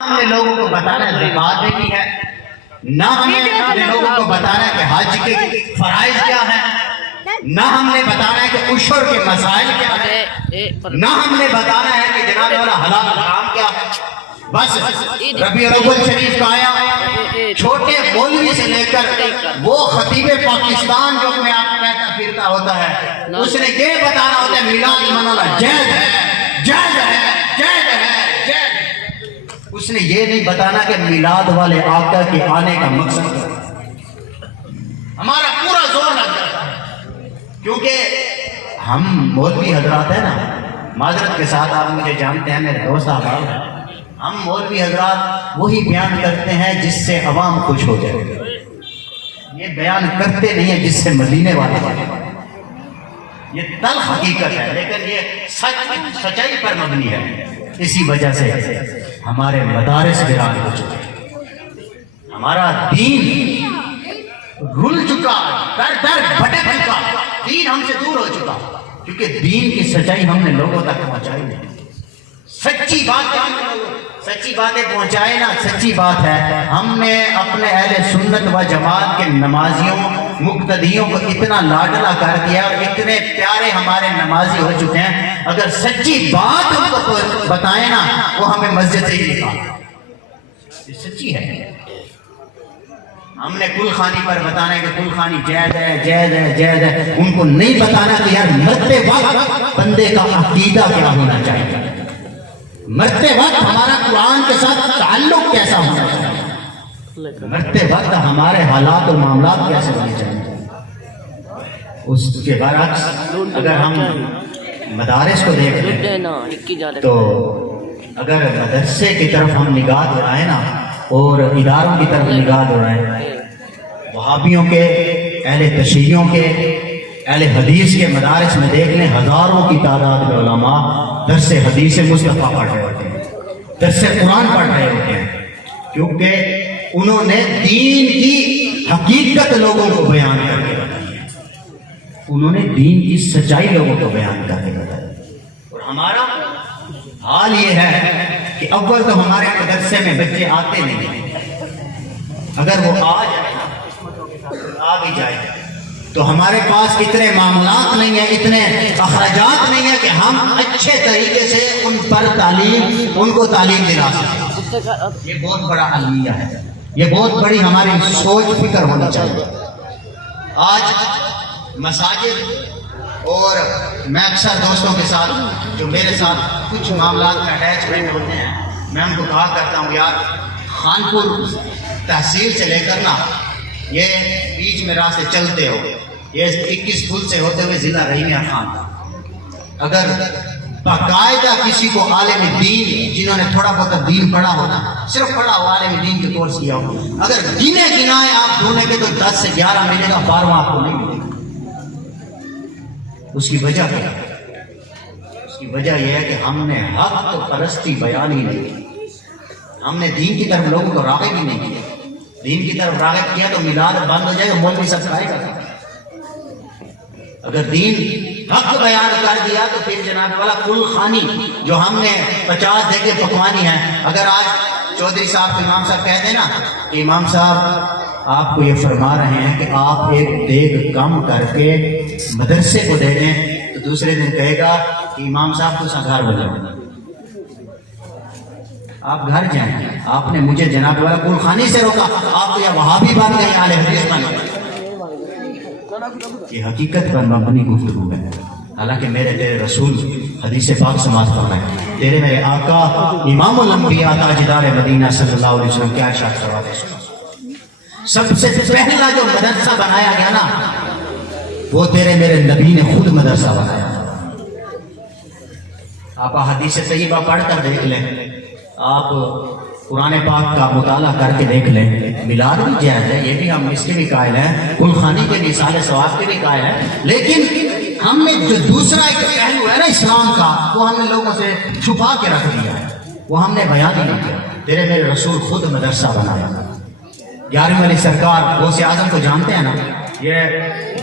ہم نے لوگوں کو بتانا ہے زکات دیتی ہے، نہ ہم نے لوگوں کو بتانا ہے کہ حج کے فرائض کیا ہیں، نہ ہم نے بتانا ہے کہ عشر کے مسائل کیا ہیں، نہ ہم نے بتانا ہے کہ جناب والا حلال حرام کیا ہے۔ بس ربیع الاول شریف کا آیا، چھوٹے مولوی سے لے کر وہ خطیب پاکستان جو اپنے آپ کہتا پھرتا ہوتا ہے، اس نے یہ بتانا ہوتا ہے میلاد منانا جائز ہے، جائز ہے، جائز ہے، جائز ہے۔ اس نے یہ نہیں بتانا کہ میلاد والے آقا کے آنے کا مقصد ہے۔ ہمارا پورا زور لگ جاتا ہے، کیونکہ ہم مولوی حضرات ہیں نا، معذرت کے ساتھ آپ مجھے جانتے ہیں، میرے دوست احباب ہیں، ہم مولوی حضرات وہی بیان کرتے ہیں جس سے عوام خوش ہو جائے، یہ بیان کرتے نہیں ہیں جس سے مدینے والے یہ تلخ حقیقت ہے، لیکن یہ سچائی پر مبنی ہے۔ اسی وجہ سے ہمارے مدارس ویران ہو چکے، ہمارا دین رل چکا، در در بھٹک چکا، دین ہم سے دور ہو چکا، کیونکہ دین کی سچائی ہم نے لوگوں تک پہنچائی نہیں۔ سچی بات سچی باتیں پہنچائے نا، سچی بات ہے ہم نے اپنے اہل سنت و جماعت کے نمازیوں مقتدیوں کو اتنا لاڈلا کر دیا اور اتنے پیارے ہمارے نمازی ہو چکے ہیں، اگر سچی بات ان کو بتائیں نا وہ ہمیں مسجد سے ہی نکالیں، یہ سچی ہے۔ ہم نے کل خانی پر بتانا ہے کہ کل خانی جائز ہے، جائز ہے، جائز ہے، ان کو نہیں بتانا کہ یار مرتے وقت بندے کا عقیدہ کیا ہونا چاہیے، مرتے وقت ہمارا قرآن کے ساتھ تعلق کیسا ہونا چاہیے، مرتے وقت ہمارے حالات اور معاملات کیسے ہونے چاہیے۔ اس کے برعکس اگر ہم مدارس کو دیکھیں تو اگر مدرسے کی طرف ہم نگاہ دوڑائیں نا اور اداروں کی طرف نگاہ دوڑائیں، وہابیوں کے، اہل تشیعوں کے، اہل حدیث کے مدارس میں دیکھ لیں، ہزاروں کی تعداد میں علماء درس حدیث مصطفیٰ پڑھ رہے ہوتے ہیں، درس قرآن پڑھ رہے ہوتے ہیں، کیونکہ انہوں نے دین کی حقیقت لوگوں کو بیان کر کے بتائی ہے، انہوں نے دین کی سچائی لوگوں کو بیان کر کے بتائی۔ اور ہمارا حال یہ ہے کہ اول تو ہمارے مدرسے میں بچے آتے نہیں، اگر وہ آ بھی جائے تو ہمارے پاس اتنے معاملات نہیں ہیں، اتنے اخراجات نہیں ہیں کہ ہم اچھے طریقے سے ان پر ان کو تعلیم دلا سکیں۔ یہ بہت بڑا المیہ ہے، یہ بہت بڑی ہماری سوچ فکر ہونی چاہیے۔ آج مساجد اور میں اکثر دوستوں کے ساتھ جو میرے ساتھ کچھ معاملات کا اٹیچمنٹ ہوتے ہیں، میں ان کو کہا کرتا ہوں یار خانپور تحصیل سے لے کر نا یہ بیچ میں راستے چلتے ہو، یہ 21 پل سے ہوتے ہوئے ضلع رحیمیہ خان تھا، اگر باقاعدہ کسی کو عالم دین جنہوں نے تھوڑا بہت دین پڑھا ہونا، صرف پڑھا ہو عالم دین کے کورس کیا ہو، اگر گنے گنائے آپ ڈھونڈیں گے تو 10 سے 11 ملے گا، 12واں آپ کو نہیں ملے گا۔ اس کی وجہ کیا ہے؟ اس کی وجہ یہ ہے کہ ہم نے حق پرستی بیان ہی نہیں کی، ہم نے دین کی طرف لوگوں کو راغب ہی نہیں کیا۔ دین کی طرف راغب کیا تو میلاد بند ہو جائے گا، مولوی سب کھائے گا۔ اگر دین حق بیان کر دیا تو پھر جناب والا کل خانی جو ہم نے 50 دیگیں پکوانی ہے، اگر آج چودھری صاحب امام صاحب کہہ دیں نا کہ امام صاحب آپ کو یہ فرما رہے ہیں کہ آپ ایک دیگ کم کر کے مدرسے کو دے دیں، تو دوسرے دن کہے گا کہ امام صاحب کو سا گھر بجائیں، آپ گھر جائیں، آپ نے مجھے جناب والا کل خانی سے روکا، آپ تو یہ وہابی بن گئے، اہل حدیث بن گئے۔ یہ حقیقت پر مبنی گفتگو ہے، حالانکہ میرے تیرے رسول حدیث پاک سماعت فرمائے، تیرے میرے آقا امام الانبیاء تاجدار مدینہ صلی اللہ علیہ وسلم کیا ارشاد فرماتے ہیں؟ سب سے پہلا جو مدرسہ بنایا گیا نا وہ تیرے میرے نبی نے خود مدرسہ بنایا تھا۔ آپ حدیث طیبہ پڑھ کر دیکھ لیں، آپ قرآن پاک کا مطالعہ کر کے دیکھ لیں، میلاد بھی جائز ہے، یہ بھی ہم اس کے بھی قائل ہیں، کل خانی کے بھی سال ثواب کے بھی قائل ہیں، لیکن ہم نے جو دوسرا ایک پہلو ہے نا اسلام کا وہ ہم نے لوگوں سے چھپا کے رکھ دیا ہے، وہ ہم نے بیان ہی نہیں کیا۔ تیرے میرے رسول خود مدرسہ بنایا، 11ویں والی سرکار غوث اعظم کو جانتے ہیں نا، یہ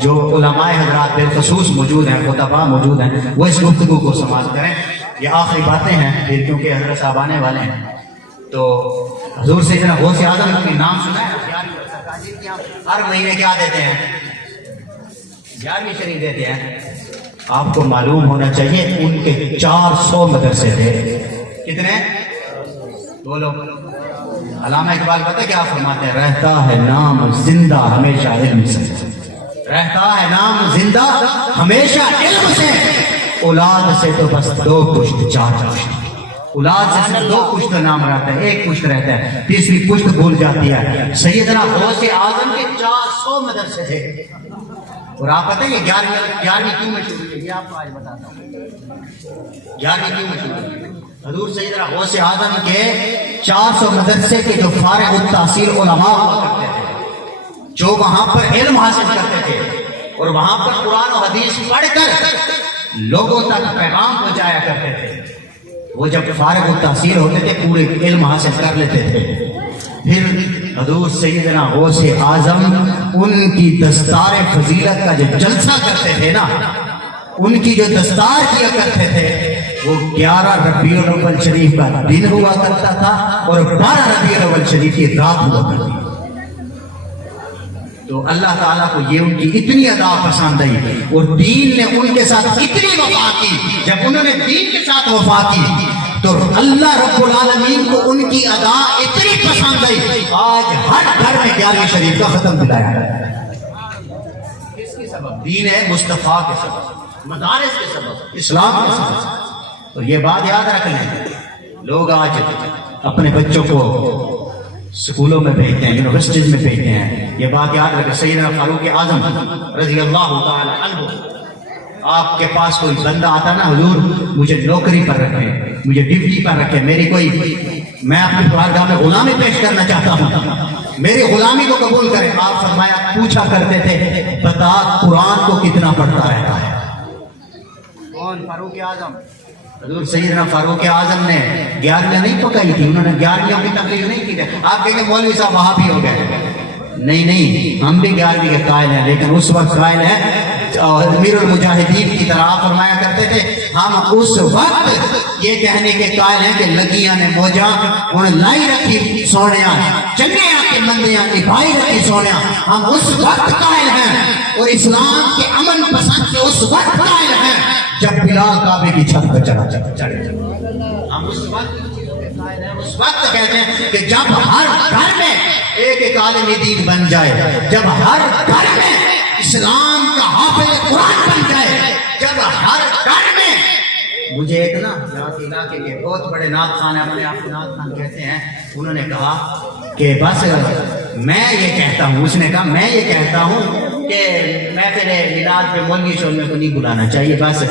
جو علماء حضرات بالخصوص موجود ہیں، خطباء موجود ہیں، وہ اس گفتگو کو سماعت کریں، یہ آخری باتیں ہیں پھر کیونکہ حضرت صاحب آنے والے ہیں۔ تو حضور سیدنا غوث اعظم کے نام سنا ہے؟ ہر مہینے کیا دیتے ہیں؟ 11ویں شریف دیتے ہیں. آپ کو معلوم ہونا چاہیے ان کے 400 مدرسے تھے. کتنے؟ بولو. علامہ اقبال پتہ کیا فرماتے ہیں؟ رہتا ہے نام زندہ ہمیشہ علم سے، رہتا ہے نام زندہ ہمیشہ علم سے، اولاد سے تو بس 2 پشت 4 پشت. اولاد سے صرف 2 پشت نام رہتا ہے، 1 پشت رہتا ہے، تیسری پشت بھول جاتی ہے. سیدنا غوث اعظم کے 400 مدرسے تھے. اور آپ پتہ یہ 11ویں کیوں مشہور ہے؟ یہ آپ کو آج بتاتا ہوں 11ویں کیوں مشہور ہے. حضور سیدنا غوث اعظم کے 400 مدرسے کے جو فارغ التحصیل علماء ہوا کرتے تھے، جو وہاں پر علم حاصل کرتے تھے اور وہاں پر قرآن و حدیث پڑھ کر لوگوں تک پیغام پہنچایا کرتے تھے، وہ جب فارغ التحصیل ہوتے تھے پورے علم حاصل کر لیتے تھے. پھر حضور سیدنا غوث اعظم ان کی دستار فضیلت کا جو جلسہ کرتے تھے نا، ان کی جو دستار کیا کرتے تھے، وہ 11 ربیع الاول شریف کا دن ہوا کرتا تھا اور 12 ربیع الاول شریف کی رات ہوا کرتی تھی. تو اللہ تعالیٰ کو یہ ان کی اتنی ادا پسند آئی اور دین نے ان کے ساتھ اتنی وفا کی. جب انہوں نے دین کے ساتھ وفا کی تو اللہ رب العالمین کو ان کی ادا اتنی پسند آئی، آج ہر گھر میں 11ویں شریف کا ختم دلایا ہے. کس کے سبب؟ دین مصطفیٰ کے سبب، مدارس کے سبب، اسلام کے سبب. تو یہ بات یاد رکھ لیں. لوگ آج اپنے بچوں کو سکولوں میں بھیجتے ہیں، یونیورسٹیز میں بھیجتے ہیں. یہ بات یاد رکھیں. سیدنا فاروق اعظم رضی اللہ تعالی عنہ، آپ کے پاس کوئی بندہ آتا نا، حضور مجھے نوکری پر رکھیں، مجھے ڈیوٹی پر رکھیں، میری کوئی، میں اپنی بارگاہ میں غلامی پیش کرنا چاہتا ہوں، میری غلامی کو قبول کریں. آپ فرمایا پوچھا کرتے تھے بتا قرآن کو کتنا پڑھتا رہتا ہے؟ کون؟ فاروق اعظم. حضور سیدنا فاروق اعظم نے 11ویں نہیں پکائی تھی، انہوں نے 11ویں کی تقریر نہیں کی. آپ کہیں گے مولوی صاحب وہاں بھی ہو گئے. نہیں، ہم بھی 11ویں کے قائل ہیں، لیکن اس وقت قائل ہیں امیر المجاہدین کی طرح. فرمایا کرتے تھے ہم اس وقت یہ کہنے کے قائل ہیں کہ لگیاں نے موجاں انہیں لائی رکھی سونیاں، چنگیاں کے مندیاں نبھائی رکھی سونیاں. ہم اس وقت قائل ہیں اور اسلام کے امن پسند کے اس وقت قائل ہیں جب بلال کعبے کی چھت پہ چڑھے. ہم اس وقت کہتے ہیں کہ جب ہر گھر میں ایک عالم دین بن جائے، جب ہر گھر میں اسلام کا حافظ قرآن بن جائے، جب ہر گھر میں. مجھے ایک نا یاد علاقے کے بہت بڑے نعت خان، اپنے آپ کو نعت خان کہتے ہیں، انہوں نے کہا کہ بس میں یہ کہتا ہوں، اس نے کہا میں یہ کہتا ہوں کہ محفل میلاد پہ مولوی شولوی کو نہیں بلانا چاہیے، بس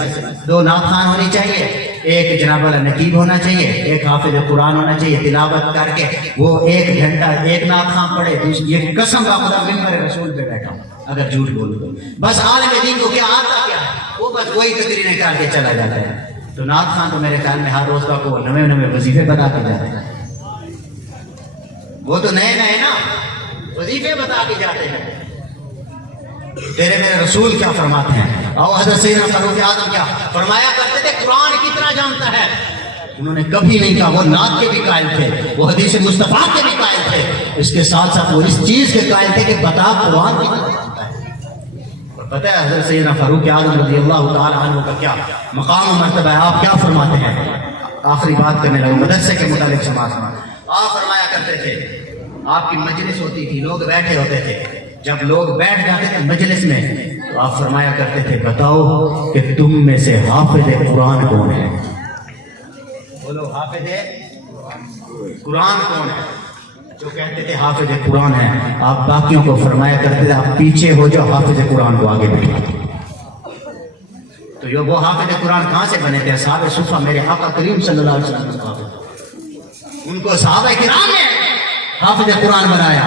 2 نعت خان ہونی چاہیے، ایک جناب والا نقیب ہونا چاہیے، ایک حافظ قرآن ہونا چاہیے. تلاوت کر کے وہ 1 گھنٹہ ایک نعت خان پڑھے. یہ قسم کا خدا ممبر رسول پہ بیٹھا ہوں اگر جھوٹ بولوں تو. بس عالم دین کو کیا آتا کیا ہے، وہ بس وہی تقریریں کر کے چلا جاتا ہے. تو نعت خان تو میرے خیال میں ہر روز کا کو نئے وظیفے بتا کے جاتے ہیں. وہ تو نئے نا وظیفے بتا کے جاتے ہیں. تیرے میرے رسول کیا فرماتے ہیں، اور حضرت سیدنا فاروق اعظم کیا فرمایا کرتے تھے قرآن کتنا جانتا ہے. انہوں نے کبھی نہیں کہا. وہ نعت کے بھی قائل تھے، وہ حدیث مصطفیٰ کے بھی قائل تھے، اس کے ساتھ ساتھ وہ اس چیز کے قائل تھے کہ بتا قرآن کتنا جانتا ہے. اور پتہ ہے حضرت سیدنا فاروق اعظم رضی اللہ تعالی عنہ کا کیا مقام و مرتبہ ہے. آپ کیا فرماتے ہیں؟ آخری بات کرنے لگے مدرسے کے متعلق سماج میں. آپ فرمایا کرتے تھے آپ کی مجلس ہوتی تھی، لوگ بیٹھے ہوتے تھے، جب لوگ بیٹھ جاتے تھے مجلس میں تو آپ فرمایا کرتے تھے بتاؤ کہ تم میں سے حافظ قرآن کون ہے؟ بولو حافظ قرآن کون ہے؟ جو کہتے تھے حافظ قرآن ہے. آپ باقیوں کو فرمایا کرتے تھے آپ پیچھے ہو جاؤ، حافظ قرآن کو آگے بٹھا. تو وہ حافظ قرآن کہاں سے بنے تھے؟ اصحاب صفہ، میرے آقا کریم صلی اللہ علیہ وسلم، ان کو صحابہ کرام نے حافظ قرآن بنایا.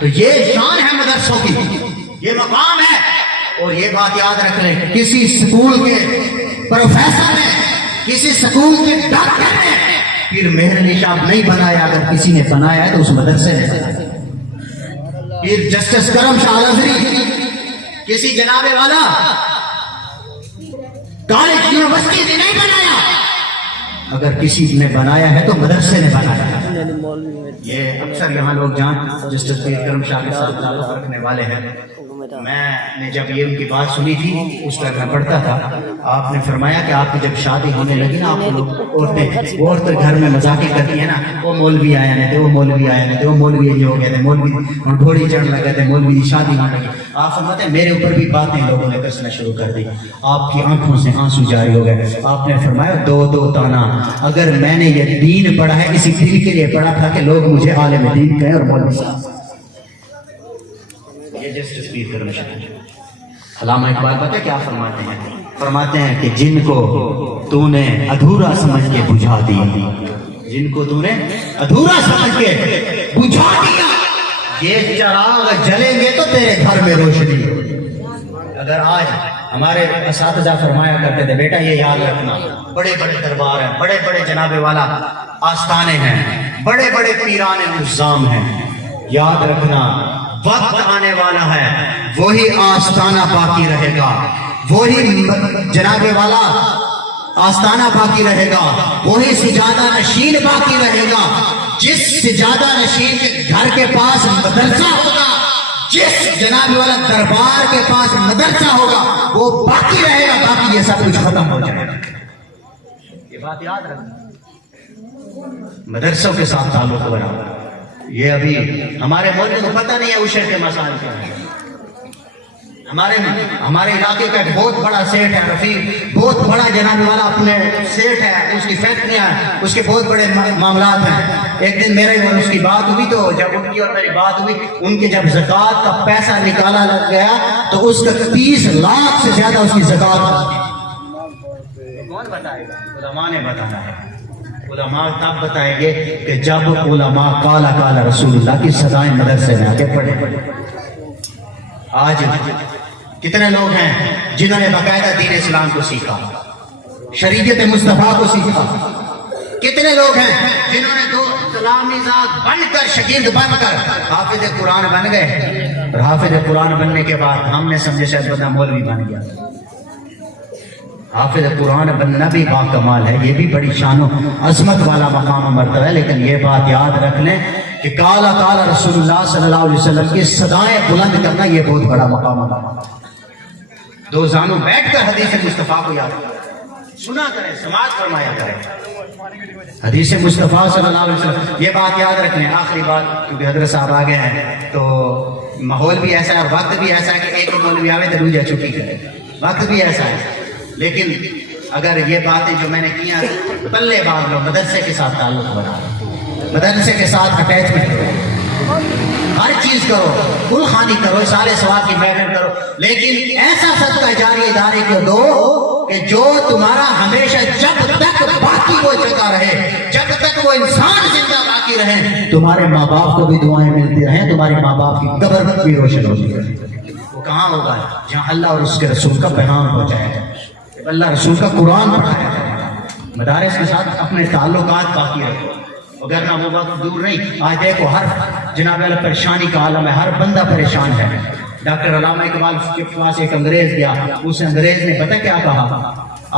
تو یہ شان ہے مدرسوں کی، یہ مقام ہے. اور یہ بات یاد رکھ لیں، کسی اسکول کے پروفیسر نے، کسی اسکول کے ڈاکٹر نے پھر مہر علی شاہ نہیں بنایا. اگر کسی نے بنایا ہے تو اس مدرسے نے بنایا. پھر جسٹس کرم شاہ الازہری کسی جناب والا کالج یونیورسٹی نے نہیں بنایا. اگر کسی نے بنایا ہے تو مدرسے نے بنایا. یہ اکثر یہاں لوگ جان جسٹس پیر کرم شاہ کے ساتھ تعلق رکھنے والے ہیں. میں نے جب یہ ان کی بات سنی تھی اس طرح میں پڑھتا تھا. آپ نے فرمایا کہ آپ کی جب شادی ہونے لگی نا, آپ لوگ عورتیں گھر میں مذاقیں کرتی ہیں نا, وہ مولوی آیا نہیں تھے, وہ مولوی آیا نہیں تھے, وہ مولوی یہ ہو گئے تھے, مولوی گھوڑی چڑھ لگے تھے, مولوی کی شادی ہونے لگی. آپ فرماتے ہیں میرے اوپر بھی باتیں لوگوں نے کسنا شروع کر دی, آپ کی آنکھوں سے آنسو جاری ہو گئے. آپ نے فرمایا دو تانا, اگر میں نے یہ دین پڑھا ہے اسی دین کے لیے پڑھا تھا کہ لوگ مجھے عالم دین کہیں اور مولوی صاحب. یہ جسٹس پیر کرم شاہ علامہ اقبال پتہ کیا فرماتے ہیں؟ فرماتے ہیں کہ جن کو تو نے ادھورا سمجھ کے بجھا دی, جن کو تو نے ادھورا سمجھ کے بجھا دیا, یہ چراغ جلیں گے تو تیرے گھر میں روشنی ہوگی. اگر آج ہمارے اساتذہ فرمایا کرتے تھے بیٹا یہ یاد رکھنا, بڑے بڑے دربار ہیں, بڑے بڑے جناب والا آستانے ہیں, بڑے بڑے پیران نظام ہیں, یاد رکھنا وقت آنے والا ہے وہی آستانہ باقی رہے گا, وہی جناب والا آستانہ باقی رہے گا, وہی سجادہ نشین باقی رہے گا. جس سجادہ نشین کے گھر کے پاس مدرسہ ہوگا, جس جناب والا دربار کے پاس مدرسہ ہوگا وہ باقی رہے گا, باقی یہ سب کچھ ختم ہو جائے گا. یہ بات یاد رکھنا, مدرسوں کے ساتھ تعلق بنا. یہ ابھی ہمارے ملک کو پتہ نہیں ہے عشر کے مسائل کیا ہے. ہمارے علاقے کا ایک بہت بڑا سیٹ ہے رفیق, بہت بڑا جناب والا اپنے سیٹ ہے, اس کی فیکٹریاں ہیں, اس کے بہت بڑے معاملات ہیں. ایک دن میرے اور اس کی بات ہوئی, تو جب ان کی اور میری بات ہوئی, ان کے جب زکوٰۃ کا پیسہ نکالا لگ گیا تو اس کا 30 لاکھ سے زیادہ اس کی زکوٰۃ. کون بتائے گا؟ علماء نے بتانا ہے. علماء تب بتائیں گے کہ جب علماء کالا کالا رسول اللہ کی سزائیں مدرسے میں آگے پڑھے. آج کتنے لوگ ہیں جنہوں نے باقاعدہ دین اسلام کو سیکھا, شریعت مصطفیٰ کو سیکھا. کتنے لوگ ہیں جنہوں نے دو تلامذات بن کر, شاگرد بن کر حافظ قرآن بن گئے, اور حافظ قرآن بننے کے بعد ہم نے سمجھے شاید بندہ مولوی بن گیا. حافظ قرآن بننا بھی باکمال ہے, یہ بھی بڑی شان و عظمت والا مقام و مرتبہ ہے. لیکن یہ بات یاد رکھ لیں کہ کالا کالا رسول اللہ صلی اللہ علیہ وسلم کی صدائیں بلند کرنا یہ بہت بڑا مقام ہے. دو زانوں بیٹھ کر حدیث مصطفیٰ کو یاد کریں, سنا کریں, سماعت فرمایا کریں حدیث مصطفیٰ صلی اللہ علیہ وسلم. یہ بات یاد رکھ لیں. آخری بات, کیونکہ حضرت صاحب آگے ہیں تو ماحول بھی ایسا ہے اور وقت بھی ایسا ہے کہ ایک مولوی آوے تو دوجا چھٹی کرے, وقت بھی ایسا ہے. لیکن اگر یہ باتیں جو میں نے کیا پلے باندھ لو, مدرسے کے ساتھ تعلق بنا, مدرسے کے ساتھ اٹیچمنٹ کرو, ہر چیز کرو, گل خانی کرو, سارے ثواب کی محنت کرو, لیکن ایسا صدقہ جاری ادارے کو دو کہ جو تمہارا ہمیشہ جب تک باقی وہ جگہ رہے, جب تک وہ انسان زندہ باقی رہے, تمہارے ماں باپ کو بھی دعائیں ملتی رہیں, تمہارے ماں باپ کی قبر بھی روشن ہوتی رہے. وہ کہاں ہوگا؟ جہاں اللہ اور اس کے رسول کا پیغام پہنچایا جائے, اللہ رسول کا قرآن پڑھایا جائے. مدارس کے ساتھ اپنے تعلقات باقی رکھو, اگر نہ وہ وقت دور نہیں. آج دیکھو ہر جناب اللہ پریشانی کا عالم ہے, ہر بندہ پریشان ہے. ڈاکٹر علامہ اقبال کے پاس ایک انگریز گیا, اس انگریز نے پتہ کیا کہا؟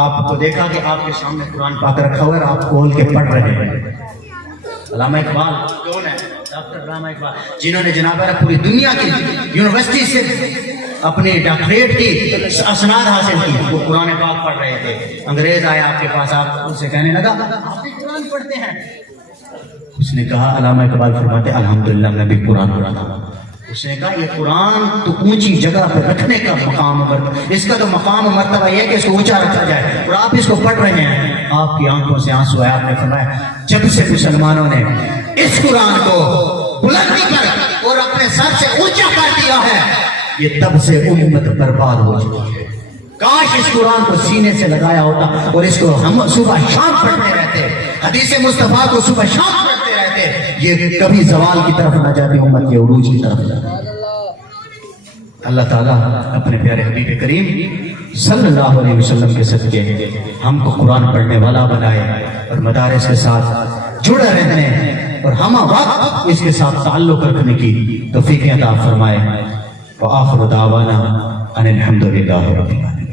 آپ کو دیکھا کہ آپ کے سامنے قرآن پاک رکھا ہوا ہے اور آپ کھول کے پڑھ رہے ہیں. علامہ اقبال کون ہے؟ ڈاکٹر علامہ اقبال, جنہوں نے جناب اللہ پوری دنیا کی یونیورسٹی سے اپنے ڈاکٹریٹ کی اسناد حاصل کی, وہ قرآن پاک پڑھ رہے تھے. انگریز آیا آپ کے پاس, آپ ان سے کہنے لگا آپ بھی قرآن پڑھتے ہیں؟ اس نے کہا, علامہ اقبال فرماتے الحمدللہ میں بھی قرآن پڑھتا ہوں. اس نے کہا یہ قرآن تو اونچی جگہ پر رکھنے کا مقام ہے, اس کا تو مقام و مرتبہ یہ ہے کہ اس کو اونچا رکھا جائے, اور آپ اس کو پڑھ رہے ہیں. آپ کی آنکھوں سے آنسو ہے. آپ نے فرمایا جب سے مسلمانوں نے اس قرآن کو بلندی پر اور اپنے سر سے اونچا کر دیا ہے, یہ تب سے امت برباد ہو چکی ہے. کاش اس قرآن کو سینے سے لگایا ہوتا اور اس کو ہم صبح شام پڑھتے رہتے, حدیث مصطفیٰ کو صبح شام پڑھتے رہتے, یہ کبھی زوال کی طرف نہ جاتی, امت کے عروج کی طرف جاتی. اللہ تعالیٰ اپنے پیارے حبیب کریم صلی اللہ علیہ وسلم کے صدقے ہم کو قرآن پڑھنے والا بنائے اور مدارس کے ساتھ جڑے رہنے اور ہم وقت اس کے ساتھ تعلق رکھنے کی توفیق عطا فرمائے. وآخر دعوانا ان الحمد للہ رب العالمین.